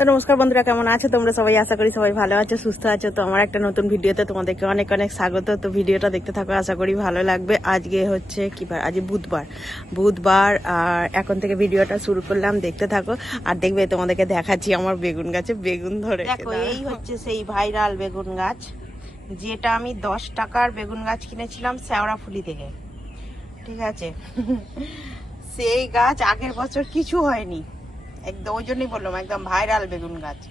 তো নমস্কার বন্ধুরা কেমন আছো? তোমরা সবাই আশা করি সবাই ভালো আছো সুস্থ আছো। তো আমার একটা নতুন ভিডিওতে তোমাদেরকে অনেক অনেক স্বাগত। তো ভিডিওটা দেখতে থাকো আশা করি ভালো লাগবে। আজকে হচ্ছে কি বার? আজ বুধবার। বুধবার আর এখন থেকে ভিডিওটা শুরু করলাম দেখতে থাকো। আর দেখবে তোমাদেরকে দেখাচ্ছি আমার বেগুন গাছে বেগুন ধরে। দেখো এই হচ্ছে সেই ভাইরাল বেগুন গাছ যেটা আমি দশ টাকার বেগুন গাছ কিনেছিলাম শ্যাওড়াফুলি থেকে। ঠিক আছে? সেই গাছ আগের বছর কিছু হয়নি। একদম, ওই জন্যই বললাম, একদম ভাইরাল বেগুন গাছ।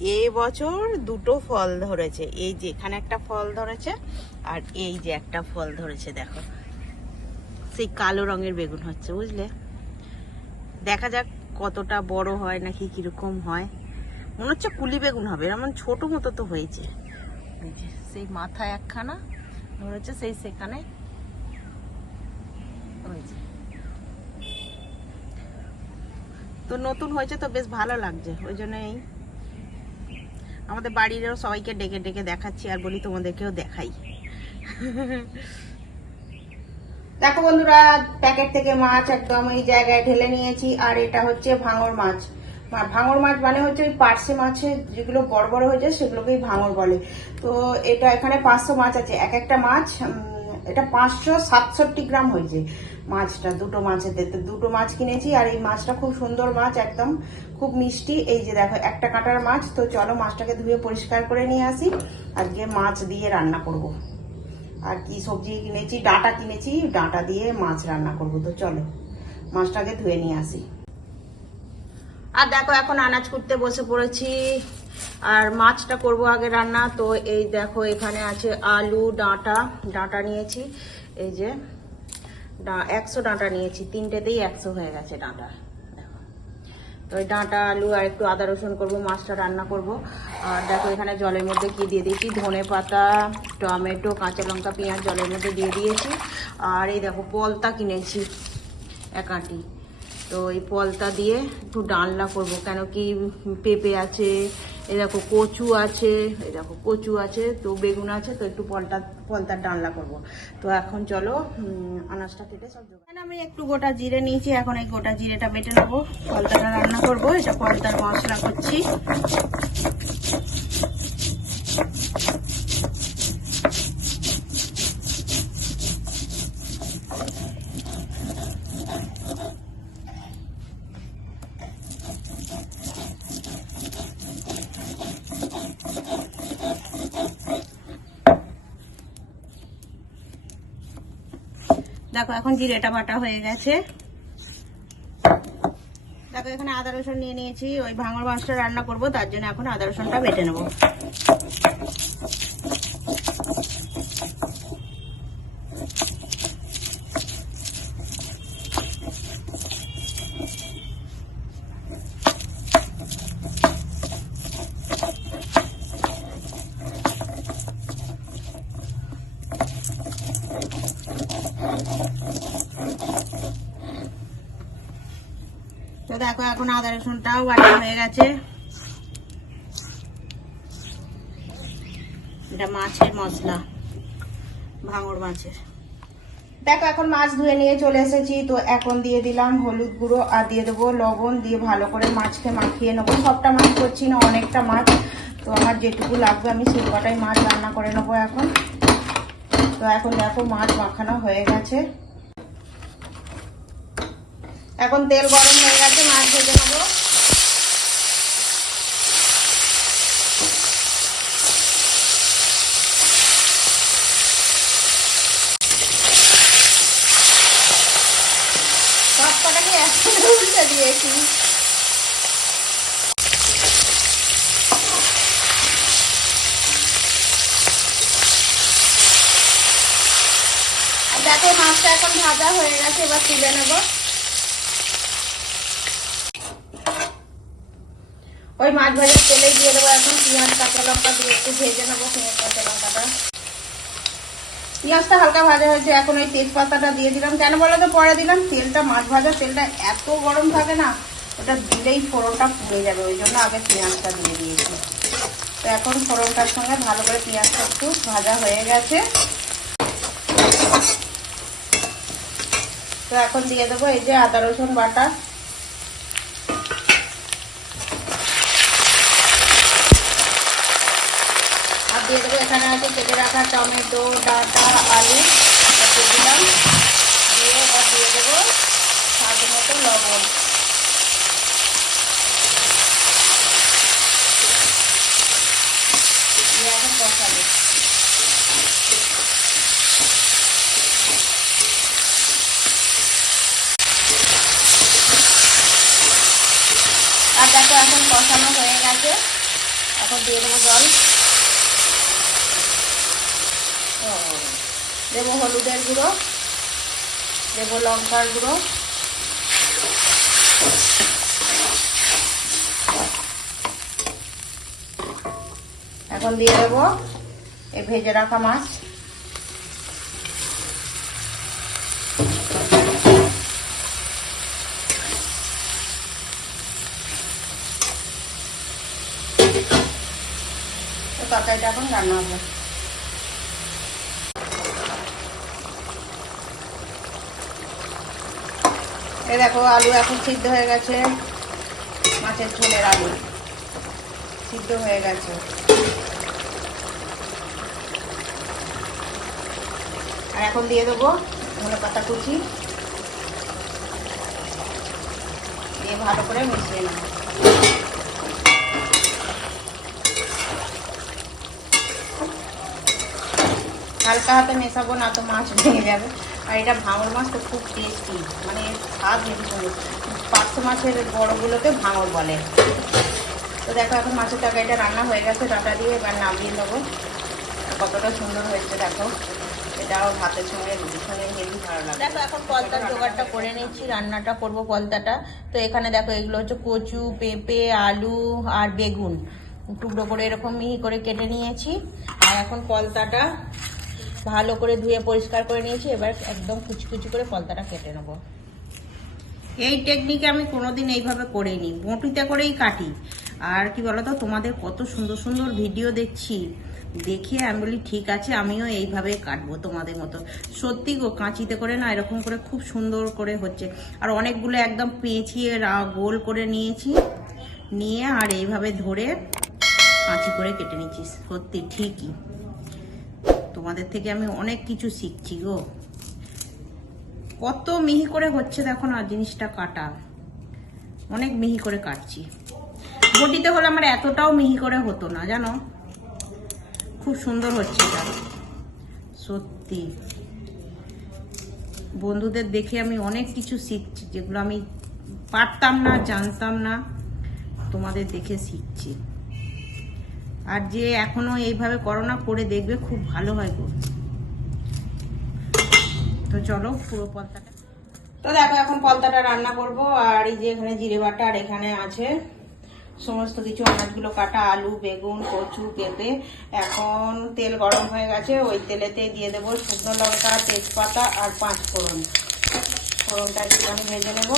এ বছর দুটো ফল ধরেছে। এই যে এখানে একটা ফল ধরেছে, আর এই যে একটা ফল ধরেছে, দেখো। সেই কালো রঙের বেগুন হচ্ছে, বুঝলে? দেখা যাক কতটা বড় হয় নাকি কীরকম হয়। মনে হচ্ছে কুলি বেগুন হবে এমন ছোট মতো তো হয়েছে। সেই মাথা একখানা, মনে হচ্ছে সেই সেখানে। হয়েছে তো নতুন হয়েছে তো বেশ ভালো লাগছে, ওই জন্যই আমাদের বাড়িরও সবাইকে ডেকে ডেকে দেখাচ্ছি আর বলি তোমাদেরকেও দেখাই। দেখো বন্ধুরা, প্যাকেট থেকে মাছ একদম এই জায়গায় ঢেলে নিয়েছি, আর এটা হচ্ছে ভাঙর মাছ। ভাঙর মাছ মানে হচ্ছে ওই পার্সে মাছের যেগুলো বড় বড় হয়ে যায় সেগুলোকেই ভাঙর বলে। তো এটা এখানে পাঁচশো মাছ আছে, এক একটা মাছ এটা পাঁচশো সাতষট্টি গ্রাম হয়েছে মাছটা, দুটো মাছেতে তো দুটো মাছ কিনেছি আর এই মাছটা খুব সুন্দর মাছ একদম, খুব মিষ্টি। এই যে দেখো, একটা কাঁটার মাছ, তো চলো মাছটাকে ধুয়ে পরিষ্কার করে নিয়ে আসি। আজকে মাছ দিয়ে রান্না করব। আর কি সবজি কিনেছি, ডাঁটা কিনেছি, ডাঁটা দিয়ে মাছ রান্না করব। তো চলো, মাছটাকে ধুয়ে নিয়ে আসি। আর দেখো, এখন আনাজ করতে বসে পড়েছি। আর মাছটা করব আগে রান্না। তো এই দেখো, এখানে আছে আলু, ডাঁটা। ডাঁটা নিয়েছি। এই যে একশো ডাঁটা নিয়েছি। তিনটেতেই একশো হয়ে গেছে ডাঁটা। তো ওই ডাঁটা, আলু আর একটু আদা রসুন করব, মাছটা রান্না করব। আর দেখো, এখানে জলের মধ্যে কি দিয়ে দিয়েছি? ধনে পাতা, টমেটো, কাঁচা লঙ্কা, পেঁয়াজ জলের মধ্যে দিয়ে দিয়েছি। আর এই দেখো, পলতা কিনেছি এক আঁটি। তো এই পলতা দিয়ে একটু ডালনা করব। কেন কি পেঁপে আছে এই দেখো কচু আছে এই দেখো কচু আছে, তো বেগুন আছে, তো একটু পলতা পলতার ডালনা করব। তো এখন চলো আনাজটা কেটে সব জোগাড় আমি একটু গোটা জিরে নিয়েছি, এখন এই গোটা জিরেটা বেটে নেব। পলতাটা রান্না করব এটা পলতার মশলা করছি। দেখো, এখন জিরেটা বাটা হয়ে গেছে। দেখো, এখানে আদা রসুন নিয়ে নিয়েছি। ওই ভাঙর মাছটা রান্না করব, তার জন্য এখন আদা রসুনটা বেটে নেব। তো দেখো এখন আদা রসুনটাও বাটা হয়ে গেছে। এটা মাছের মশলা, ভাঙর মাছের। দেখো এখন মাছ ধুয়ে নিয়ে চলে এসেছি, তো এখন দিয়ে দিলাম হলুদ গুঁড়ো আর দিয়ে দেবো লবণ, দিয়ে ভালো করে মাছকে মাখিয়ে নেব। সবটা মাছ করছি না, অনেকটা মাছ। তো আমার যেটুকু লাগবে আমি সেই কটাই মাছ রান্না করে নেব এখন। তো এখন দেখো মাছ মাখানো হয়ে গেছে। এখন তেল গরম হয়ে গেছে, মাছ ভেজে নেব। সব কটাকে একসাথে উল্টে দিয়েছি আর দেখো মাছটা এখন ভাজা হয়ে গেছে, এবার তুলে নেব। ওই মাছ ভাজার তেলে দিয়ে দেবো এখন পেঁয়াজ, কাঁচা লঙ্কা দিয়ে একটু ভেজে নেব, পেঁয়াজ, কাঁচা লঙ্কাটা। পেঁয়াজটা হালকা ভাজা হয়েছে, এখন ওই তেজপাতাটা দিয়ে দিলাম। কেন বলো তো, পরে দিলাম, তেলটা, মাছ ভাজার তেলটা এত গরম থাকে না, ওটা দিলেই ফোড়নটা পুড়ে যাবে, ওই জন্য আগে পেঁয়াজটা দিয়ে দিয়েছি। তো এখন ফোড়নটার সঙ্গে ভালো করে পেঁয়াজটা একটু ভাজা হয়ে গেছে। তো এখন দিয়ে দেবো এই যে আদা, রসুন, বাটা। আর দিয়ে দেবো এখানে আছে কেটে রাখা টমেটো, ডাটা, আলু দিয়ে দিলাম। দিয়ে এবার দিয়ে দেবো স্বাদ মতো লবণ। দিয়ে এখন বসাবো কষানো হয়ে গেছে। এখন দিয়ে দেবো জল। দেবো হলুদের গুঁড়ো, দেবো লঙ্কার গুঁড়ো। এখন দিয়ে দেবো এই ভেজে রাখা মাছ। তরকারিটা এখন রান্না হবে। এই দেখো, আলু এখন সিদ্ধ হয়ে গেছে। মাছের ঝোলের আলু সিদ্ধ হয়ে গেছে। আর এখন দিয়ে দেবো ধনে পাতা কুচি। দিয়ে ভালো করে মিশিয়ে নেব। হালকা হাতে মেশাবো না তো মাছ ভেঙে যাবে। আর এটা ভাঙর মাছ তো খুব টেস্টি মানে স্বাদ হেভি সুন্দর পাঁচশো মাছের বড়গুলোকে ভাঙর বলে। তো দেখো এখন মাছের তরকারিটা রান্না হয়ে গেছে ডাটা দিয়ে এবার নামিয়ে দেবো কতটা সুন্দর হয়েছে দেখো। এটাও ভাতের সঙ্গে রুটির সঙ্গে হেভি ভালো লাগে দেখো এখন পলতার জোগাড়টা করে নিচ্ছি রান্নাটা করব পলতাটা। তো এখানে দেখো এগুলো হচ্ছে কচু পেঁপে আলু আর বেগুন। টুকরো করে এরকম মিহি করে কেটে নিয়েছি। আর এখন পলতাটা ভালো করে ধুয়ে পরিষ্কার করে নিয়েছি, এবার একদম কুচি কুচি করে পলতাটা কেটে নেব। এই টেকনিকে আমি কোনোদিন এইভাবে করিনি, বঁটিতে করেই কাটি। আর কি বলতো, তোমাদের কত সুন্দর সুন্দর ভিডিও দেখছি। দেখে আমি বলি, ঠিক আছে, আমিও এইভাবে কাটবো তোমাদের মতো। সত্যি গো, কাঁচিতে করে না এরকম করে খুব সুন্দর করে হচ্ছে। আর অনেকগুলো একদম পেঁচিয়ে গোল করে নিয়েছি। নিয়ে আর এইভাবে ধরে কাঁচি করে কেটে নিচ্ছি সত্যি ঠিকই। তোমাদের থেকে আমি অনেক কিছু শিখছি গো। কত মিহি করে হচ্ছে দেখো না জিনিসটা কাটা। অনেক মিহি করে কাটছি। বটিতে হলে আমার এতটাও মিহি করে হতো না, জানো? খুব সুন্দর হচ্ছে এটা। সত্যি। বন্ধুদের দেখে আমি অনেক কিছু শিখছি, যেগুলো আমি পারতাম না, জানতাম না, তোমাদের দেখে শিখছি। আর যে এখনও এইভাবে করো না করে দেখবে খুব ভালো হয় গো। তো চলো পুরো পলতাটা তো দেখো এখন পলতাটা রান্না করব, আর এই যে এখানে জিরে বাটা আর এখানে আছে সমস্ত কিছু, আনাজগুলো কাটা, আলু, বেগুন, কচু, পেঁপে। এখন তেল গরম হয়ে গেছে, ওই তেলেতে দিয়ে দেবো শুকনো লঙ্কা, তেজপাতা আর পাঁচ ফোড়ন ফোড়নটা একটু আমি ভেজে নেব।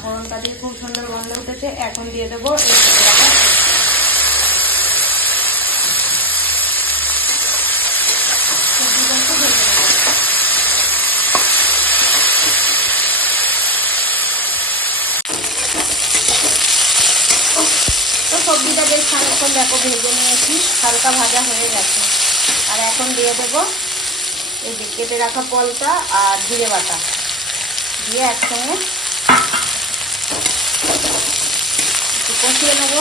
ফোড়নটা দিয়ে খুব সুন্দর গন্ধ উঠেছে, এখন দিয়ে দেবো এই ভেজে রাখা সবজিটা একটু ভেজে নেব তো সবজিটা বেশ খানিকক্ষণ দেখো ভেজে নিয়েছি, হালকা ভাজা হয়ে গেছে। আর এখন দিয়ে দেবো এই যে কেটে রাখা পলটা আর জিরে বাটা। দিয়ে একসঙ্গে কষিয়ে নেব।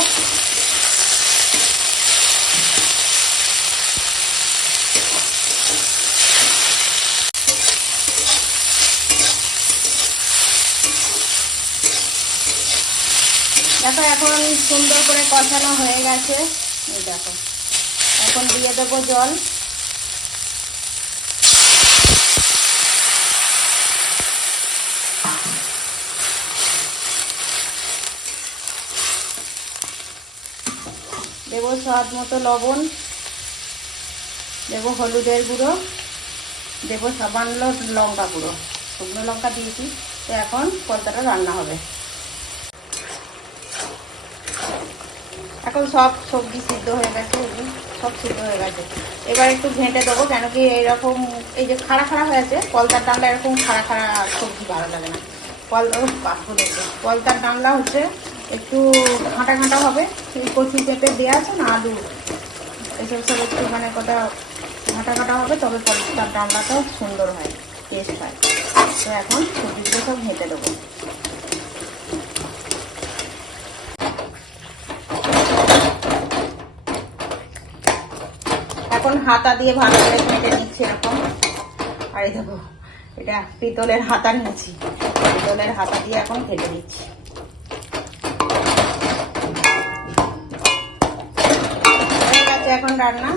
দেখো, এখন সুন্দর করে কষানো হয়ে গেছে। এই দেখো, এখন দিয়ে দেবো জল। দেবো স্বাদ মতো লবণ, দেবো হলুদের গুঁড়ো, দেবো সামান্য লঙ্কা গুঁড়ো। শুকনো লঙ্কা দিয়েছি, তো এখন কলতাটা রান্না হবে। এখন সব সবজি সিদ্ধ হয়ে গেছে সব সিদ্ধ হয়ে গেছে। এবার একটু ঘেঁটে দেবো, কেন কি এরকম এই যে খাড়া খাড়া হয়ে আছে কলতার ডালটা এরকম খাড়া খাড়া সবজি ভালো লাগে না। কল কলতার ডালটা হচ্ছে একটু ঘাঁটা ঘাঁটা হবে কচু পেঁপে দেওয়া আছে না আলু? এসব সব একটু মানে কটা ঘাটা কাটা হবে, তবে কলতার ডালনাটাও সুন্দর হয় টেস্ট হয়। তো এখন সবজিগুলো সব ঘেঁটে দেবো এখন হাতা দিয়ে ভালো করে কেটে নিচ্ছি এরকম। আর এই দেখো, এটা পিতলের হাতা নিয়েছি। পিতলের হাতা দিয়ে এখন কেটে নিচ্ছি। এখন রান্না।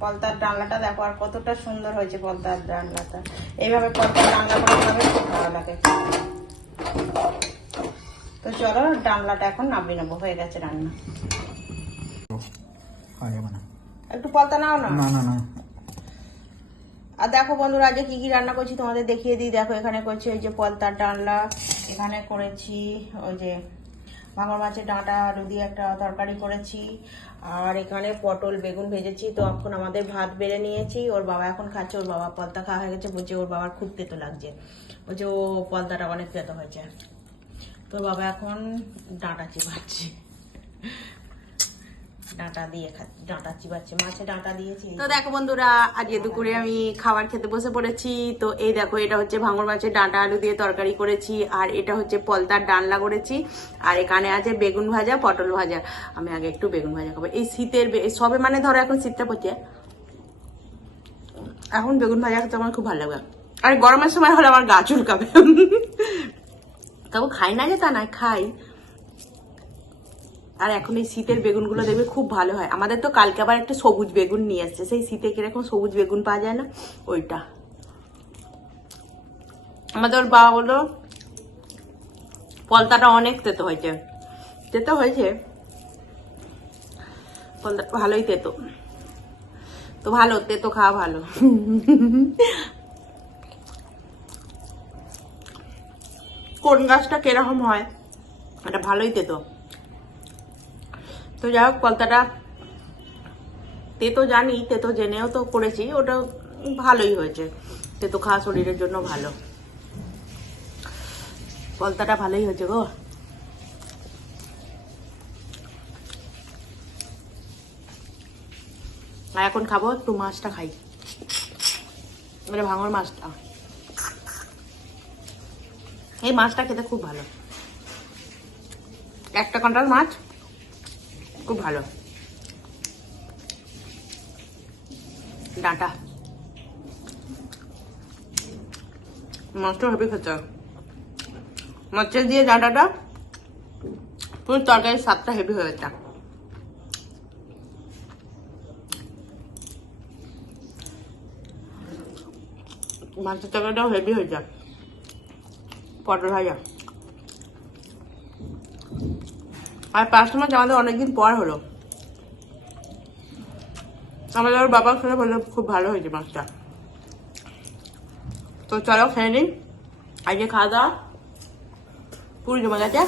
পলতার ডালনাটা দেখো আর কতটা সুন্দর হয়েছে পলতার ডালনাটা। এইভাবে পলতার করে খুব ভালো লাগে। তো চলো, ডালনাটা এখন নামিয়ে নেব। হয়ে গেছে রান্না। একটু পলতা নাও না? না না না। আর দেখো বন্ধুরা আজকে কি কি রান্না করছি তোমাদের দেখিয়ে দিই। দেখো এখানে করছি ওই যে পলতার ডালনা এখানে করেছি ওই যে ভাঙর মাছের ডাঁটা আলু দিয়ে একটা তরকারি করেছি। আর এখানে পটল বেগুন ভেজেছি তো এখন আমাদের ভাত বেড়ে নিয়েছি। ওর বাবা এখন খাচ্ছে ওর বাবা পলতা খাওয়া হয়ে গেছে বলছে ওর বাবার খুব তেতো লাগছে। বলছে ও পলতাটা অনেক তেতো হয়েছে। তোর বাবা এখন ডাঁটা চিবাচ্ছে ডাঁটা দুপুরে আমি খাবার খেতে বসে পড়েছি। তো এই দেখো, এটা হচ্ছে মাছের ডাঁটা আলু দিয়ে তরকারি করেছি, আর এটা হচ্ছে আর এখানে আছে বেগুন ভাজা, পটল ভাজা। আমি আগে একটু বেগুন ভাজা খাব। এই শীতের সবে মানে ধরো এখন শীতটা পড়ছে। এখন বেগুন ভাজা খেতে আমার খুব ভালো লাগবে আর গরমের সময় হলে আমার গা চুলকাবে। তবু খাই না যে তা না খাই। আর এখন এই শীতের বেগুনগুলো দেখবে খুব ভালো হয়। আমাদের তো কালকে আবার একটা সবুজ বেগুন নিয়ে আসছে। সেই শীতে কীরকম সবুজ বেগুন পাওয়া যায় না? ওইটা। আমাদের বাবা বলল, পলতাটা অনেক তেতো হয়েছে। তেতো হয়েছে? পলতা ভালোই তেতো। তো ভালো, তেতো খাওয়া ভালো। কোন গাছটা কীরকম হয়? এটা ভালোই তেতো। তো যাই হোক কলতাটা তেতো জানি তেতো জেনেও তো করেছি ওটা ভালোই হয়েছে। তেতো খাওয়া শরীরের জন্য ভালো। কলতাটা ভালোই হয়েছে গো। আর এখন খাব, একটু মাছটা খাই। এটা ভাঙর মাছটা। এই মাছটা খেতে খুব ভালো। একটা কন্টাল মাছ? খুব ভালো। ডাঁটা। মাছটা হেবি খেতে। মাছের দিয়ে ডাঁটাটা পুরো তরকারির স্বাদটা হেভি হয়ে গেছে মাছের তরকারিটাও হেভি হয়ে যায়। পটল ভাজা। আর পাঁচটা মাছ আমাদের অনেকদিন পর হলো। আমাদের বাবা খেলে বলল, খুব ভালো হয়েছে মাছটা। তো চলো খেয়ে নিন আজকে খাওয়া দাওয়া। পুরো জমে গেছে